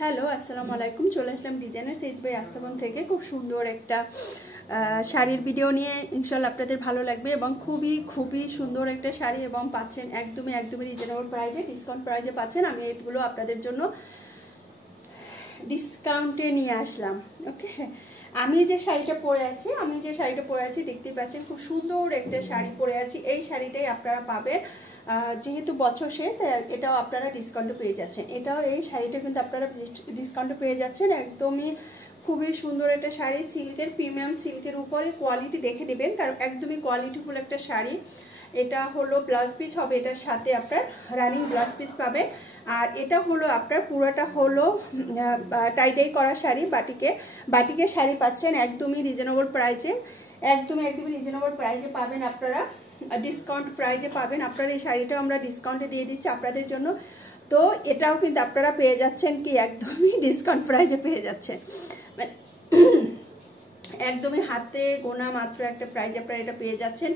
Hello, আসসালামু আলাইকুম। চলে আসলাম ডিজাইনার চেঞ্জ বাই আস্তাবন থেকে। খুব সুন্দর একটা শাড়ির ভিডিও নিয়ে, ইনশাল্লাহ আপনাদের ভালো লাগবে এবং খুবই সুন্দর একটা শাড়ি এবং পাচ্ছেন একদমই রিজনেবল প্রাইজে, ডিসকাউন্ট প্রাইজে পাচ্ছেন। আমি এগুলো আপনাদের জন্য ডিসকাউন্টে নিয়ে আসলাম। ওকে, আমি যে শাড়িটা পরে আছি দেখতে পাচ্ছেন, খুব সুন্দর একটা শাড়ি পরে আছি। এই শাড়িটাই আপনারা পাবেন, যেহেতু বছর শেষ তাই এটাও আপনারা ডিসকাউন্টে পেয়ে যাচ্ছেন। এই শাড়িটা কিন্তু আপনারা ডিসকাউন্টে পেয়ে যাচ্ছেন। একদমই খুবই সুন্দর একটা শাড়ি, সিল্কের, প্রিমিয়াম সিল্কের উপরে। কোয়ালিটি দেখে নেবেন, কারণ একদমই কোয়ালিটিফুল একটা শাড়ি। এটা হলো ব্লাউজ পিস হবে, এটার সাথে আপনার রানিং ব্লাউজ পিস পাবেন। আর এটা হলো আপনার পুরোটা হলো টাইডাই করা শাড়ি, বাটিকে শাড়ি পাচ্ছেন একদমই রিজনেবল প্রাইজে, একদমই রিজনেবল প্রাইজে পাবেন আপনারা, ডিসকাউন্ট প্রাইজে পাবেন আপনারা। এই শাড়িটাও আমরা ডিসকাউন্টে দিয়ে দিচ্ছি আপনাদের জন্য। তো এটাও কিন্তু আপনারা পেয়ে যাচ্ছেন কি একদমই ডিসকাউন্ট প্রাইজে পেয়ে যাচ্ছেন, একদমই হাতে গোনা মাত্র একটা প্রাইজে আপনারা এটা পেয়ে যাচ্ছেন।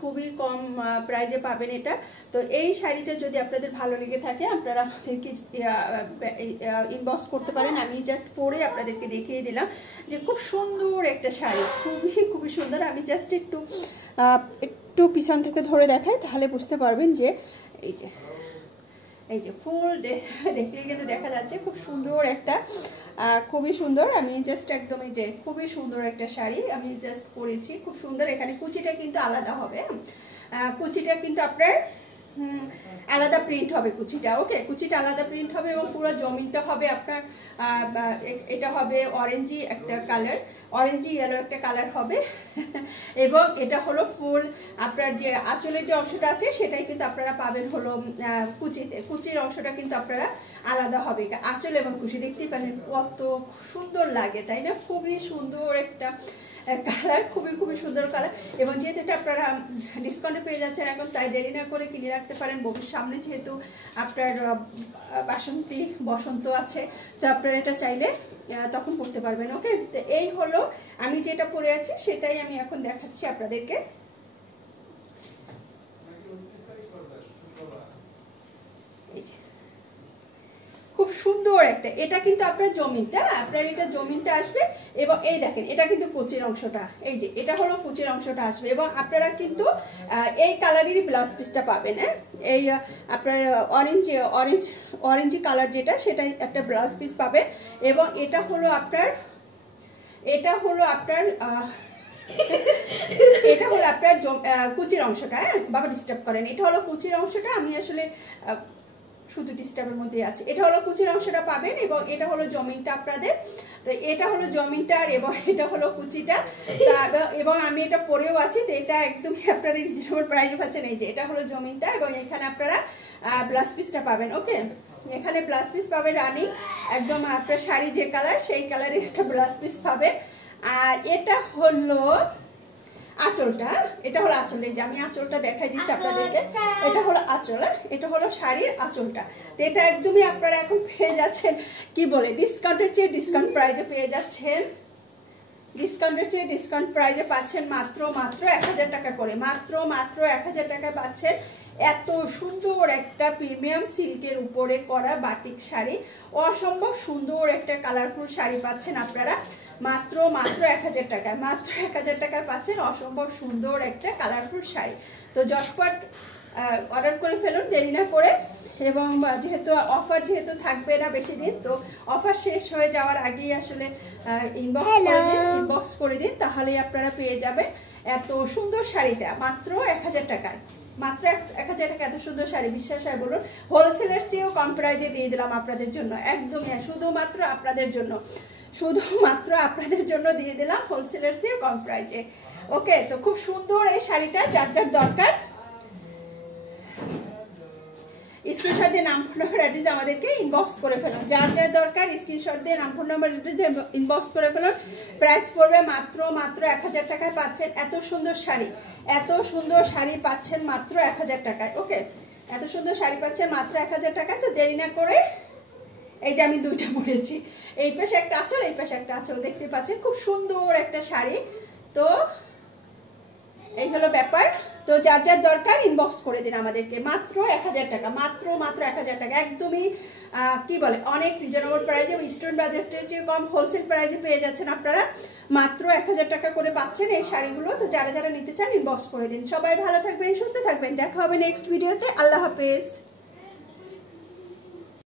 খুবই কম প্রাইজে পাবেন এটা। তো এই শাড়িটা যদি আপনাদের ভালো লেগে থাকে আপনারা আমাদেরকে ইনবক্স করতে পারেন। আমি জাস্ট পরে আপনাদেরকে দেখিয়ে দিলাম যে খুব সুন্দর একটা শাড়ি, খুবই সুন্দর। আমি জাস্ট একটু পিছন থেকে ধরে দেখাই, তাহলে বুঝতে পারবেন যে এই যে ফুল দেখলে কিন্তু দেখা যাচ্ছে খুব সুন্দর একটা, খুবই সুন্দর। আমি জাস্ট একদম এই যে খুবই সুন্দর একটা শাড়ি আমি জাস্ট পরেছি, খুব সুন্দর। এখানে কুচিটা কিন্তু আলাদা হবে, কুচিটা কিন্তু আপনার আলাদা প্রিন্ট হবে কুচিটা। ওকে, কুচিটা আলাদা প্রিন্ট হবে এবং পুরো জমিনটা হবে আপনার এটা হবে অরেঞ্জি একটা কালার, অরেঞ্জি ইয়েলো একটা কালার হবে। এবং এটা হলো ফুল আপনার যে আঁচলের যে অংশটা আছে সেটাই কিন্তু আপনারা পাবেন হলো কুচির অংশটা কিন্তু আপনারা আলাদা হবে। আঁচল এবং কুচি দেখতেই পাচ্ছেন কত সুন্দর লাগে, তাই না? খুবই সুন্দর একটা কালার, খুবই সুন্দর কালার। এবং যেহেতু এটা আপনারা ডিসকাউন্টে পেয়ে যাচ্ছেন এখন, তাই দেরি না করে কিনে রাখতে পারেন। সামনে যেহেতু আপনার বসন্ত আছে, তো আপনারা এটা চাইলে তখন পরতে পারবেন। ওকে, তো এই হলো আমি যেটা পরে আছি সেটাই আমি এখন দেখাচ্ছি আপনাদেরকে। খুব সুন্দর একটা, এটা কিন্তু আপনার জমিনটা আসবে। এবং এই দেখেন, এটা কিন্তু কুচির অংশটা, এই যে এটা হলো কুচির অংশটা আসবে। এবং আপনারা কিন্তু এই কালারেরই ব্লাউজ পিসটা পাবেন। হ্যাঁ, এই আপনার অরেঞ্জ কালার যেটা, সেটাই একটা ব্লাউজ পিস পাবেন। এবং এটা হলো আপনার কুচির অংশটা। হ্যাঁ বাবা, ডিস্টার্ব করেন। এটা হলো কুচির অংশটা, আমি আসলে শুধু ডিস্টার্বের মধ্যে আছে। এটা হলো কুচির অংশটা পাবেন এবং এটা হলো জমিনটা আপনাদের। তো এটা হলো জমিনটার এবং এটা হলো কুচিটা। এবং আমি এটা পরেও আছি, তো এটা একদমই আপনারা রিজনেবল প্রাইসে পাচ্ছেন। এই যে এটা হলো জমিনটা এবং এখানে আপনারা ব্লাউজ পিসটা পাবেন। ওকে, এখানে ব্লাউজ পিস পাবেন রানিং, একদম আপনার শাড়ি যে কালার সেই কালারের একটা ব্লাউজ পিস পাবেন। আর এটা হলো আঁচলটা, এটা হলো আঁচল। এই যে আমি আঁচলটা দেখাই দিচ্ছি আপনাদেরকে, এটা হলো আঁচল, এটা হলো শাড়ির আঁচলটা। তো এটা একদমই আপনারা এখন পেয়ে যাচ্ছেন কি বলে ডিসকাউন্টের চেয়ে ডিসকাউন্ট প্রাইজে পেয়ে যাচ্ছেন, ডিসকাউন্ট প্রাইজে পাচ্ছেন মাত্র 1000 টাকা করে, মাত্র 1000 টাকায় পাচ্ছেন এত সুন্দর একটা প্রিমিয়াম সিল্কের উপরে করা বাটিক শাড়ি। অসম্ভব সুন্দর একটা কালারফুল শাড়ি পাচ্ছেন আপনারা মাত্র 1000 টাকায়, মাত্র 1000 টাকায় পাচ্ছেন অসম্ভব সুন্দর একটা কালারফুল শাড়ি। তো ঝটপট অর্ডার করে ফেলুন দেরি না করে। এবং যেহেতু অফার থাকবে না বেশি দিন, তো অফার শেষ হয়ে যাওয়ার আগেই আসলে ইনবক্স করে দিন, তাহলেই আপনারা পেয়ে যাবেন এত সুন্দর শাড়িটা মাত্র 1000 টাকায়, মাত্র 1000 টাকা। এত সুন্দর শাড়ি বিশ্বাস হয় বলুন, হোলসেলের চেয়েও কম প্রাইজে দিয়ে দিলাম আপনাদের জন্য, একদমই শুধুমাত্র আপনাদের জন্য দিয়ে দিলাম হোলসেলের চেয়ে কম প্রাইজে। ওকে, তো খুব সুন্দর এই শাড়িটা। যার দরকার স্ক্রিনশট দিয়ে নাম, ফোন নাম্বার, অ্যাড্রেস আমাদেরকে ইনবক্স করে ফেলুন। যার দরকার স্ক্রিনশট দিয়ে নাম, ফোন নাম্বার, অ্যাড্রেস দিয়ে ইনবক্স করে ফেলুন। প্রাইস পড়বে মাত্র 1000 টাকায় পাচ্ছেন এত সুন্দর শাড়ি পাচ্ছেন মাত্র 1000 টাকায়। ওকে, এত সুন্দর শাড়ি পাচ্ছেন মাত্র 1000 টাকায়। তো দেরি না করে, এই যে আমি দুইটা পরেছি, এই পাশে একটা আঁচল, এই পাশে একটা আঁচল, দেখতে পাচ্ছেন খুব সুন্দর একটা শাড়ি। তো এই হলো ব্যাপার। তো যার যার দরকার ইনবক্স করে দিন আমাদেরকে। মাত্র 1000 টাকা, মাত্র 1000 টাকা, একদমই কি বলে অনেক রিজনেবল প্রাইসে, স্টুডেন্ট বাজেটের চেয়ে কম হোলসেল প্রাইসে পেয়ে যাচ্ছেন আপনারা। মাত্র 1000 টাকা করে পাচ্ছেন এই শাড়িগুলো। তো যারা যারা নিতে চান ইনবক্স করে দিন। সবাই ভালো থাকবেন, সুস্থ থাকবেন, দেখা হবে নেক্সট ভিডিওতে। আল্লাহ হাফেজ।